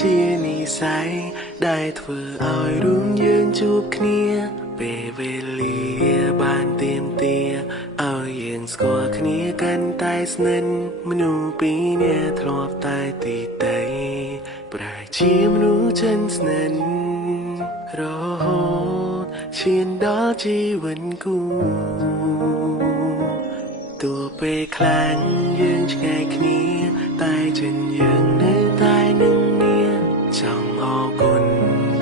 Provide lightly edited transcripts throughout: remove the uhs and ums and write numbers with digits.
ជានិស័យដែលធ្វើឲ្យរួមយើងជួបគ្នាពេលវេលាបានទៀមទាឲ្យយើងស្គាល់គ្នាកាន់តែស្និទ្ធមនុស្សពីរនាក់ធ្លាប់តែទីតីប្រែជាមនុស្សចិនស្និទ្ធរហូតឈានដល់ជីវិតគូទោះពេលខ្លាំងយើងឆ្ងាយគ្នាតែចិនយើងនៅតែនឹងមានចង់អរគុណ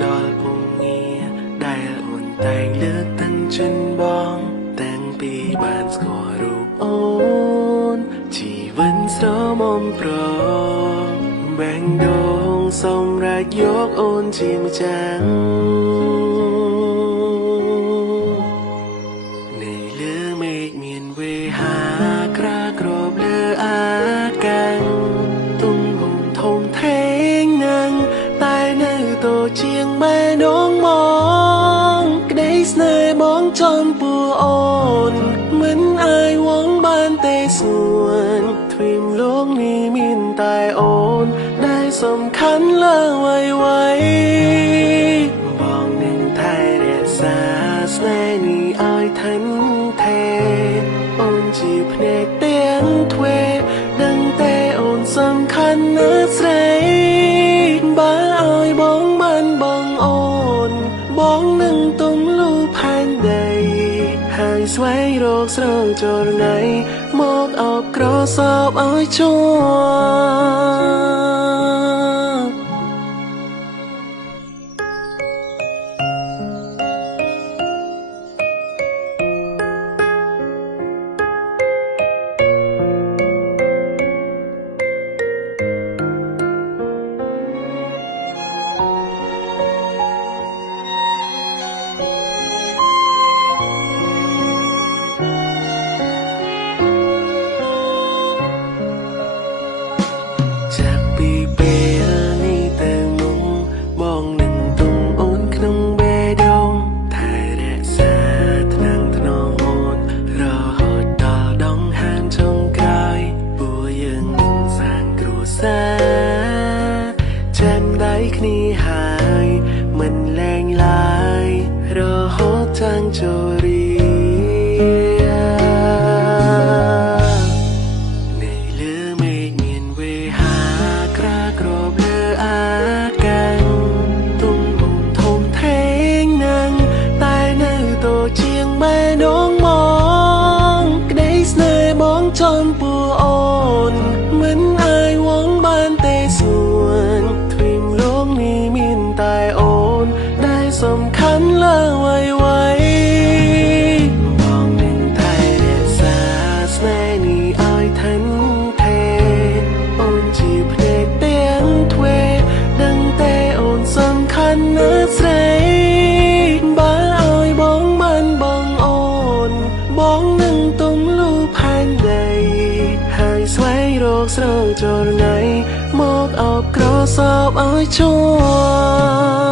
ដល់ពងងារដែលអូនតែងលើកទឹកចិនបងតាំងពីបានស្គាល់រូបអូនជីវិតស្រមំប្រងបែងដងសម្រាប់យកអូនជាម្ចាស់នៅលើមេឃមានវេហាក្រាក្របលើអាកាំងទុំហុំធំធេងណាំងតែនៅតូចជាងម៉ែនងមកក្តីស្នេហ៍បងចំពោះអូនមិនអាយវងបានទេសួនទ្វីមលោកនេះមានតែអូនដែលសំខាន់លើអ្វីបងនឹងថែរក្សាស្នេហ៍នេះឲ្យថិនថេអូនជាភ្នែកទាំងទ្វេដឹងតែអូនសំខាន់ណាស់ស្រីបើឲ្យបងបានបងអូនបងនឹងទុំលូផែនដីហើយស្វែងរកស្រោចរណៃមកអបក្រសោបឲ្យជាប់จากពីពេលនេះទៅមុខបងនឹងទុំអូនក្នុងបេះដូងថែរក្សាថ្នាំងថ្នមអូនរហូតដល់ដងហានចុងក្រោយពួកយើងនឹងសាងគ្រួសារចាំដៃគ្នាហើយមិនលែងឡើយរហូតចាងចូលរីចំពោះអូនមិនអាយវងបានទេសួនទ្វីមលោកនេះមានតែអូនដែលសំខាន់លើអ្វីបងនឹងថែរក្សាស្នេហ៍នេះឲ្យថិនថេអូនជាភ្នែកទាំងទ្វេដឹងតែអូនសំខាន់ណាស់ស្រីបើឲ្យបងបានបងអូនបងនឹងទុំលូផែនដីហើយស្វែងរកស្រោចរណៃមកអបក្រសោបឲ្យជាប់